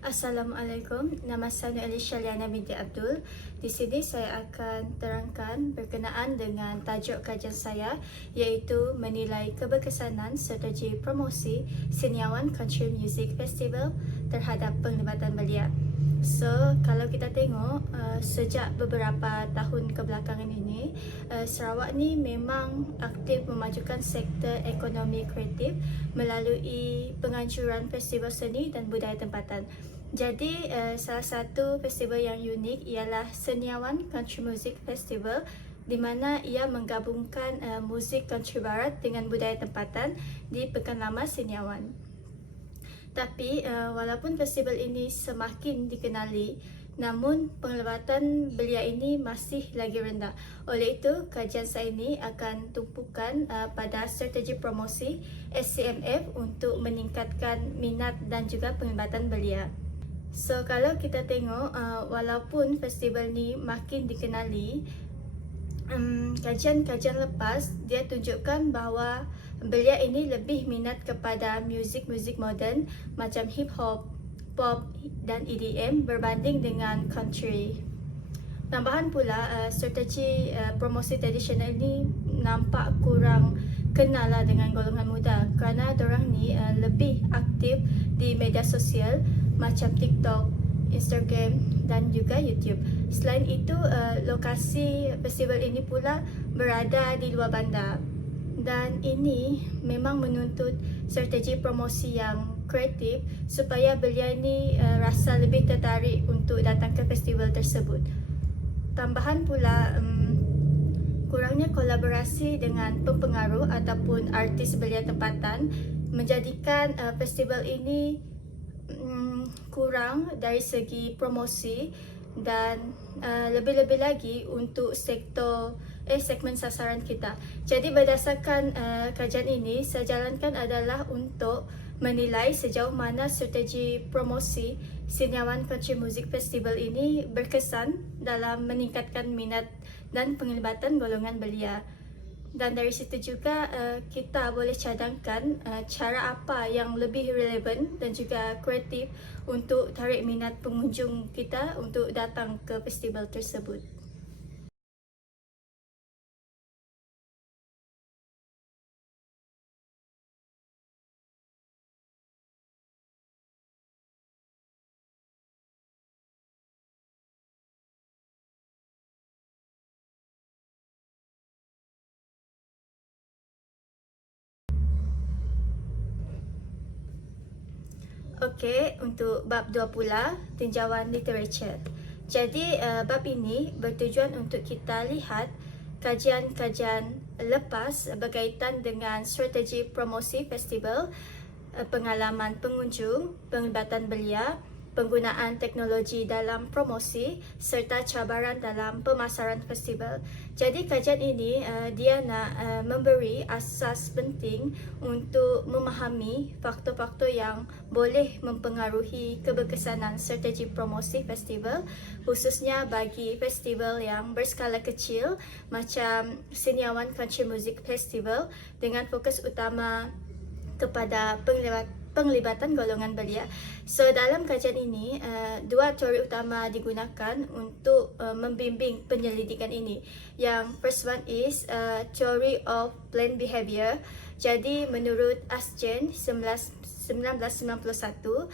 Assalamualaikum, nama saya Alicia Liana binti Abdul. Di sini saya akan terangkan berkenaan dengan tajuk kajian saya iaitu menilai keberkesanan strategi promosi Seniawan Country Music Festival terhadap penglibatan belia. So, kalau kita tengok sejak beberapa tahun kebelakangan ini, Sarawak ni memang aktif memajukan sektor ekonomi kreatif melalui penganjuran festival seni dan budaya tempatan. Jadi, salah satu festival yang unik ialah Seniawan Country Music Festival di mana ia menggabungkan muzik country barat dengan budaya tempatan di Pekan Lama Seniawan. Tapi walaupun festival ini semakin dikenali, namun penglibatan belia ini masih lagi rendah. Oleh itu, kajian saya ini akan tumpukan pada strategi promosi SCMF untuk meningkatkan minat dan juga penglibatan belia. So, kalau kita tengok, walaupun festival ni makin dikenali, kajian-kajian lepas dia tunjukkan bahawa belia ini lebih minat kepada muzik-muzik moden macam hip hop, pop dan EDM berbanding dengan country. Tambahan pula, strategi promosi tradisional ini nampak kurang kenal lah dengan golongan muda kerana dorang ni lebih aktif di media sosial macam TikTok, Instagram dan juga YouTube. Selain itu, lokasi festival ini pula berada di luar bandar dan ini memang menuntut strategi promosi yang kreatif supaya belia ini rasa lebih tertarik untuk datang ke festival tersebut. Tambahan pula, kurangnya kolaborasi dengan pempengaruh ataupun artis belia tempatan menjadikan festival ini kurang dari segi promosi dan lebih-lebih lagi untuk segmen sasaran kita. Jadi berdasarkan kajian ini, saya jalankan adalah untuk menilai sejauh mana strategi promosi Seniawan Country Music Festival ini berkesan dalam meningkatkan minat dan penglibatan golongan belia. Dan dari situ juga kita boleh cadangkan cara apa yang lebih relevan dan juga kreatif untuk tarik minat pengunjung kita untuk datang ke festival tersebut. Okey, untuk bab 2 pula, tinjauan literature. Jadi, bab ini bertujuan untuk kita lihat kajian-kajian lepas berkaitan dengan strategi promosi festival, pengalaman pengunjung, penglibatan belia, penggunaan teknologi dalam promosi serta cabaran dalam pemasaran festival. Jadi kajian ini dia nak memberi asas penting untuk memahami faktor-faktor yang boleh mempengaruhi keberkesanan strategi promosi festival, khususnya bagi festival yang berskala kecil macam Seniawan Country Music Festival dengan fokus utama kepada penglibatan golongan belia. So, dalam kajian ini, dua teori utama digunakan untuk membimbing penyelidikan ini. Yang first one is theory of planned behavior. Jadi, menurut Asjen 1991,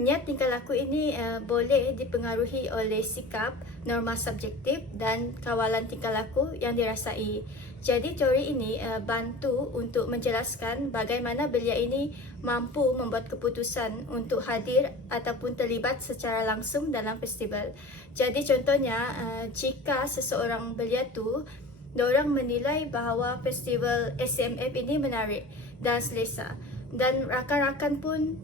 niat tingkah laku ini boleh dipengaruhi oleh sikap, norma subjektif dan kawalan tingkah laku yang dirasai. Jadi teori ini bantu untuk menjelaskan bagaimana belia ini mampu membuat keputusan untuk hadir ataupun terlibat secara langsung dalam festival. Jadi contohnya, jika seseorang belia tu, diorang menilai bahawa festival SCMF ini menarik dan selesa. Dan rakan-rakan pun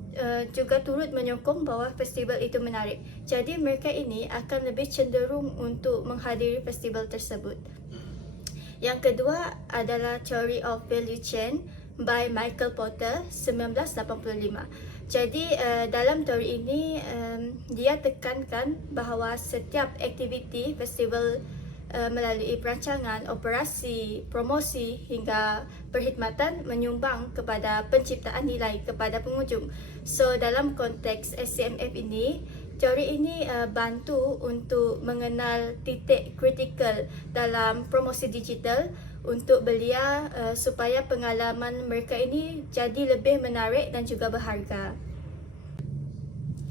juga turut menyokong bahawa festival itu menarik. Jadi mereka ini akan lebih cenderung untuk menghadiri festival tersebut. Yang kedua adalah Theory of Value Chain by Michael Porter 1985. Jadi dalam teori ini dia tekankan bahawa setiap aktiviti festival melalui perancangan, operasi, promosi hingga perkhidmatan menyumbang kepada penciptaan nilai kepada pengunjung. So dalam konteks SCMF ini, teori ini bantu untuk mengenal titik kritikal dalam promosi digital untuk belia supaya pengalaman mereka ini jadi lebih menarik dan juga berharga.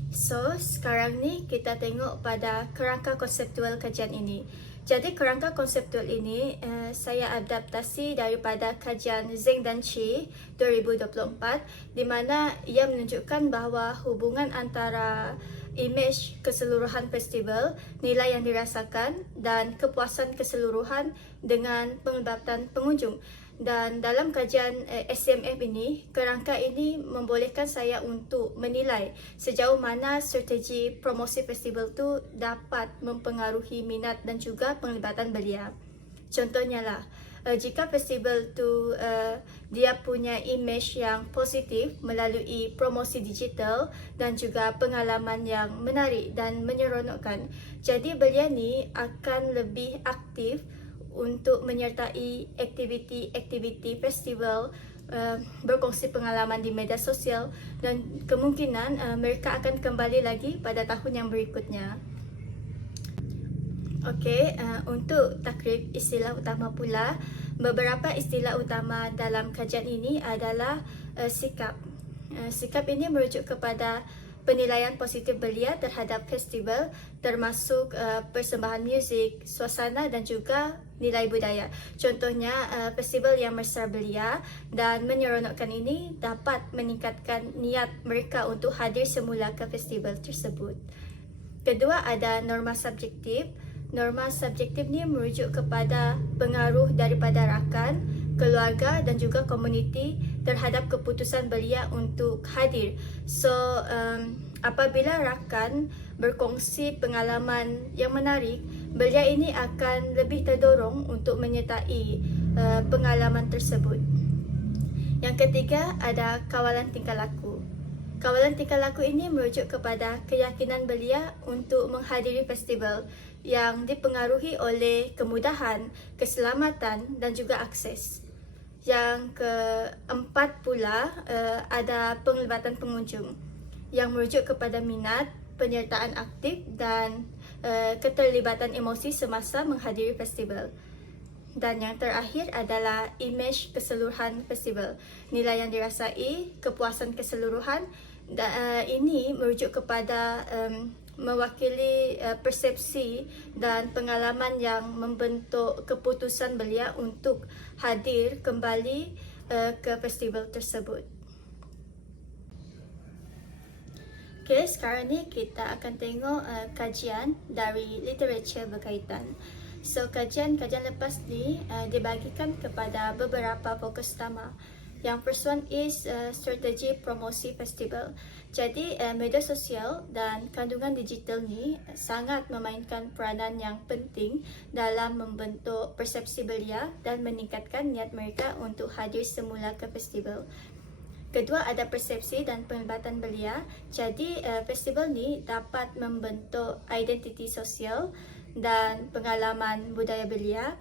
So, sekarang ni kita tengok pada kerangka konseptual kajian ini. Jadi kerangka konseptual ini saya adaptasi daripada kajian Zeng dan Chi 2024 di mana ia menunjukkan bahawa hubungan antara imej keseluruhan festival, nilai yang dirasakan dan kepuasan keseluruhan dengan penglibatan pengunjung. Dan dalam kajian SCMF ini, kerangka ini membolehkan saya untuk menilai sejauh mana strategi promosi festival tu dapat mempengaruhi minat dan juga penglibatan belia. Contohnya lah, jika festival tu dia punya imej yang positif melalui promosi digital dan juga pengalaman yang menarik dan menyeronokkan, jadi belia ni akan lebih aktif untuk menyertai aktiviti-aktiviti festival, berkongsi pengalaman di media sosial dan kemungkinan mereka akan kembali lagi pada tahun yang berikutnya. Okey, untuk takrib istilah utama pula, beberapa istilah utama dalam kajian ini adalah sikap. Sikap ini merujuk kepada penilaian positif belia terhadap festival termasuk persembahan muzik, suasana dan juga nilai budaya. Contohnya, festival yang mesra belia dan menyeronokkan ini dapat meningkatkan niat mereka untuk hadir semula ke festival tersebut. Kedua, ada norma subjektif. Norma subjektif ni merujuk kepada pengaruh daripada rakan, keluarga dan juga komuniti terhadap keputusan belia untuk hadir. So, apabila rakan berkongsi pengalaman yang menarik, belia ini akan lebih terdorong untuk menyertai pengalaman tersebut. Yang ketiga, ada kawalan tingkah laku. Kawalan tingkah laku ini merujuk kepada keyakinan belia untuk menghadiri festival yang dipengaruhi oleh kemudahan, keselamatan dan juga akses. Yang keempat pula ada penglibatan pengunjung yang merujuk kepada minat, penyertaan aktif dan keterlibatan emosi semasa menghadiri festival. Dan yang terakhir adalah imej keseluruhan festival. Nilai yang dirasai, kepuasan keseluruhan. Ini merujuk kepada mewakili persepsi dan pengalaman yang membentuk keputusan belia untuk hadir kembali ke festival tersebut. Okay, sekarang ni kita akan tengok kajian dari literature berkaitan. So, kajian lepas ni dibagikan kepada beberapa fokus utama. Yang first one is strategi promosi festival. Jadi media sosial dan kandungan digital ni sangat memainkan peranan yang penting dalam membentuk persepsi belia dan meningkatkan niat mereka untuk hadir semula ke festival. Kedua, ada persepsi dan penglibatan belia. Jadi festival ni dapat membentuk identiti sosial dan pengalaman budaya belia,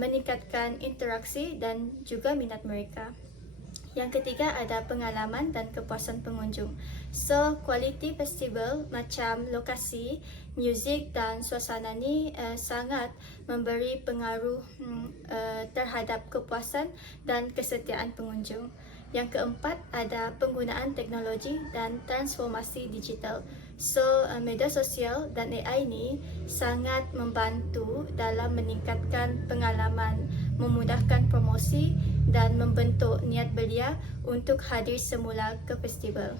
meningkatkan interaksi dan juga minat mereka. Yang ketiga, ada pengalaman dan kepuasan pengunjung. So, quality festival macam lokasi, muzik dan suasana ni sangat memberi pengaruh terhadap kepuasan dan kesetiaan pengunjung. Yang keempat, ada penggunaan teknologi dan transformasi digital. So, media sosial dan AI ni sangat membantu dalam meningkatkan pengalaman, memudahkan promosi dan membentuk niat belia untuk hadir semula ke festival.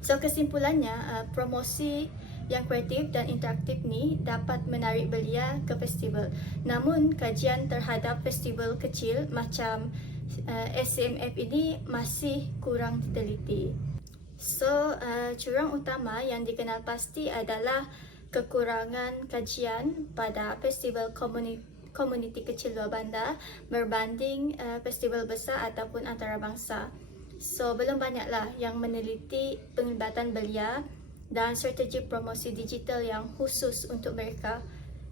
So, kesimpulannya, promosi yang kreatif dan interaktif ni dapat menarik belia ke festival. Namun, kajian terhadap festival kecil macam SCMF ini masih kurang diteliti. So, curang utama yang dikenal pasti adalah kekurangan kajian pada festival komuniti kecil luar bandar berbanding festival besar ataupun antarabangsa. So, belum banyaklah yang meneliti penglibatan belia dan strategi promosi digital yang khusus untuk mereka.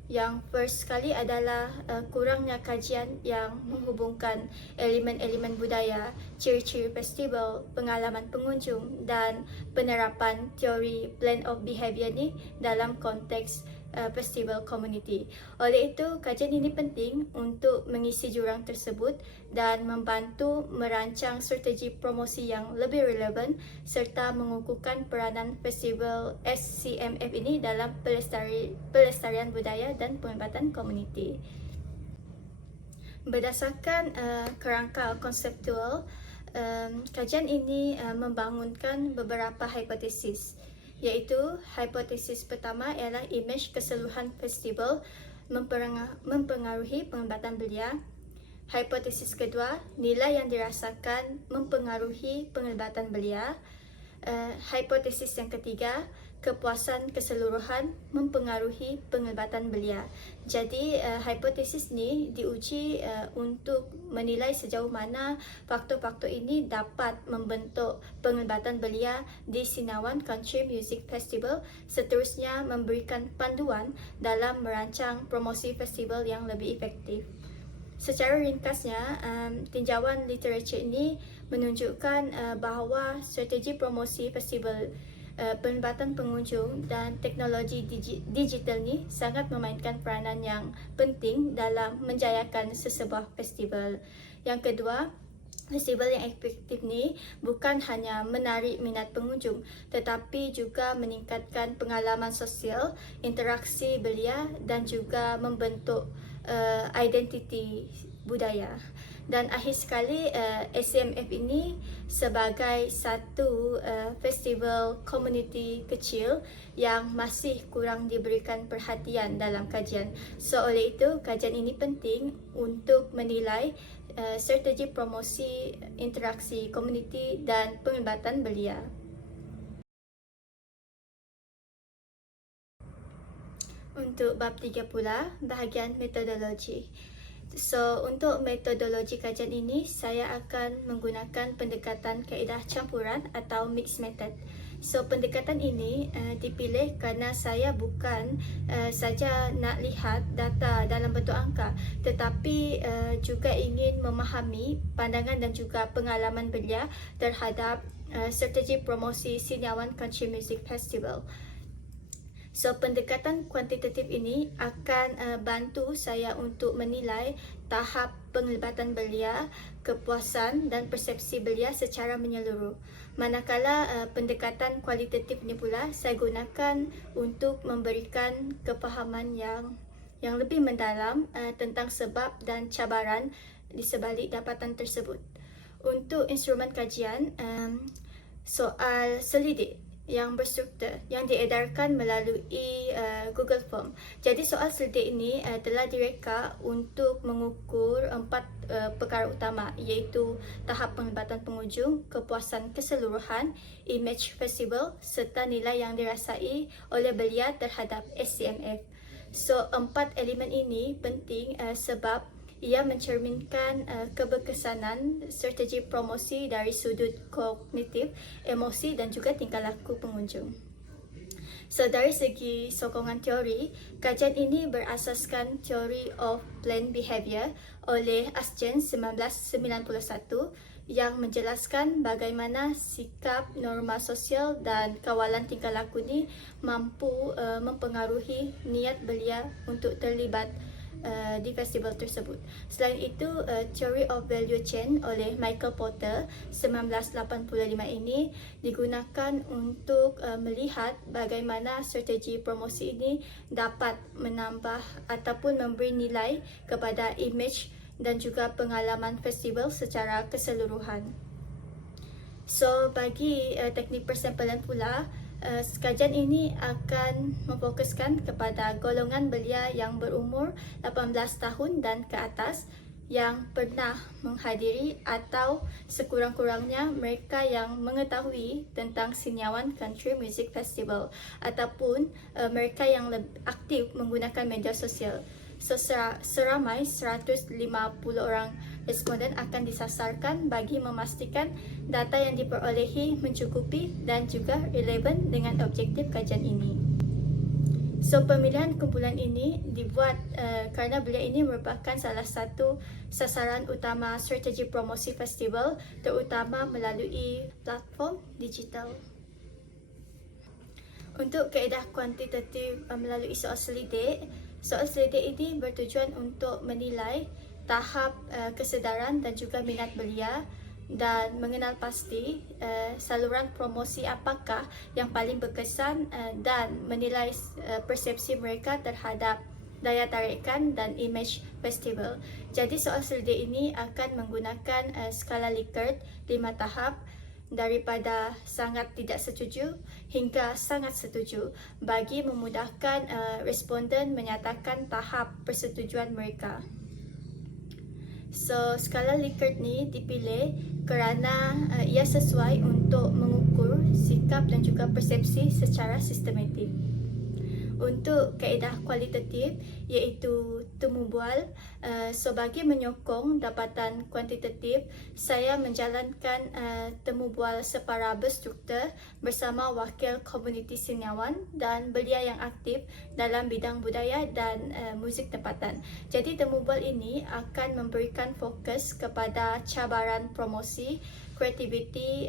Yang first sekali adalah kurangnya kajian yang menghubungkan elemen-elemen budaya, ciri-ciri festival, pengalaman pengunjung dan penerapan teori blend of behavior ni dalam konteks festival community. Oleh itu, kajian ini penting untuk mengisi jurang tersebut dan membantu merancang strategi promosi yang lebih relevan serta mengukuhkan peranan festival SCMF ini dalam pelestarian budaya dan penglibatan komuniti. Berdasarkan kerangka konseptual, kajian ini membangunkan beberapa hipotesis, iaitu hipotesis pertama ialah imej keseluruhan festival mempengaruhi penglibatan belia. Hipotesis kedua, nilai yang dirasakan mempengaruhi penglibatan belia. Hipotesis yang ketiga, kepuasan keseluruhan mempengaruhi penglibatan belia. Jadi hipotesis ni diuji untuk menilai sejauh mana faktor-faktor ini dapat membentuk penglibatan belia di Sinawan Country Music Festival, seterusnya memberikan panduan dalam merancang promosi festival yang lebih efektif. Secara ringkasnya, tinjauan literatur ini menunjukkan bahawa strategi promosi festival, penglibatan pengunjung dan teknologi digital ni sangat memainkan peranan yang penting dalam menjayakan sesebuah festival. Yang kedua, festival yang efektif ni bukan hanya menarik minat pengunjung tetapi juga meningkatkan pengalaman sosial, interaksi belia dan juga membentuk identiti budaya. Dan akhir sekali, SCMF ini sebagai satu festival komuniti kecil yang masih kurang diberikan perhatian dalam kajian. So oleh itu, kajian ini penting untuk menilai strategi promosi interaksi komuniti dan penglibatan belia. Untuk bab 3 pula, bahagian metodologi. So, untuk metodologi kajian ini, saya akan menggunakan pendekatan kaedah campuran atau mixed method. So, pendekatan ini dipilih kerana saya bukan saja nak lihat data dalam bentuk angka, tetapi juga ingin memahami pandangan dan juga pengalaman belia terhadap strategi promosi Sinawan Country Music Festival. So, pendekatan kuantitatif ini akan bantu saya untuk menilai tahap penglibatan belia, kepuasan dan persepsi belia secara menyeluruh. Manakala pendekatan kualitatif ini pula saya gunakan untuk memberikan kefahaman yang lebih mendalam tentang sebab dan cabaran di sebalik dapatan tersebut. Untuk instrumen kajian, soal selidik yang berstruktur yang diedarkan melalui Google Form. Jadi soal selidik ini telah direka untuk mengukur 4 perkara utama, iaitu tahap penglibatan pengunjung, kepuasan keseluruhan, imej festival serta nilai yang dirasai oleh belia terhadap SCMF. So 4 elemen ini penting sebab ia mencerminkan keberkesanan strategi promosi dari sudut kognitif, emosi dan juga tingkah laku pengunjung. So, dari segi sokongan teori, kajian ini berasaskan Theory of Planned Behavior oleh Asjen 1991 yang menjelaskan bagaimana sikap, norma sosial dan kawalan tingkah laku ni mampu mempengaruhi niat belia untuk terlibat di festival tersebut. Selain itu, Theory of Value Chain oleh Michael Porter 1985 ini digunakan untuk melihat bagaimana strategi promosi ini dapat menambah ataupun memberi nilai kepada imej dan juga pengalaman festival secara keseluruhan. So, bagi teknik persampalan pula, kajian ini akan memfokuskan kepada golongan belia yang berumur 18 tahun dan ke atas yang pernah menghadiri atau sekurang-kurangnya mereka yang mengetahui tentang Sinawan Country Music Festival ataupun mereka yang aktif menggunakan media sosial. So, seramai 150 orang responden akan disasarkan bagi memastikan data yang diperolehi mencukupi dan juga relevan dengan objektif kajian ini. So pemilihan kumpulan ini dibuat kerana beliau ini merupakan salah satu sasaran utama strategi promosi festival, terutama melalui platform digital. Untuk kaedah kuantitatif melalui soal selidik ini bertujuan untuk menilai tahap kesedaran dan juga minat belia dan mengenal pasti saluran promosi apakah yang paling berkesan dan menilai persepsi mereka terhadap daya tarikan dan imej festival. Jadi soal selidik ini akan menggunakan skala Likert 5 tahap daripada sangat tidak setuju hingga sangat setuju bagi memudahkan responden menyatakan tahap persetujuan mereka. So, skala Likert ni dipilih kerana ia sesuai untuk mengukur sikap dan juga persepsi secara sistematik. Untuk kaedah kualitatif iaitu temu bual, so bagi menyokong dapatan kuantitatif, saya menjalankan temu bual separa berstruktur bersama wakil komuniti seniawan dan belia yang aktif dalam bidang budaya dan muzik tempatan. Jadi temu bual ini akan memberikan fokus kepada cabaran promosi, kreativiti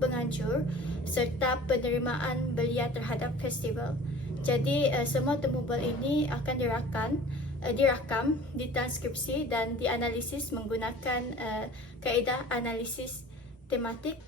penganjur serta penerimaan belia terhadap festival. Jadi semua temu bual ini akan dirakam, ditranskripsi dan dianalisis menggunakan kaedah analisis tematik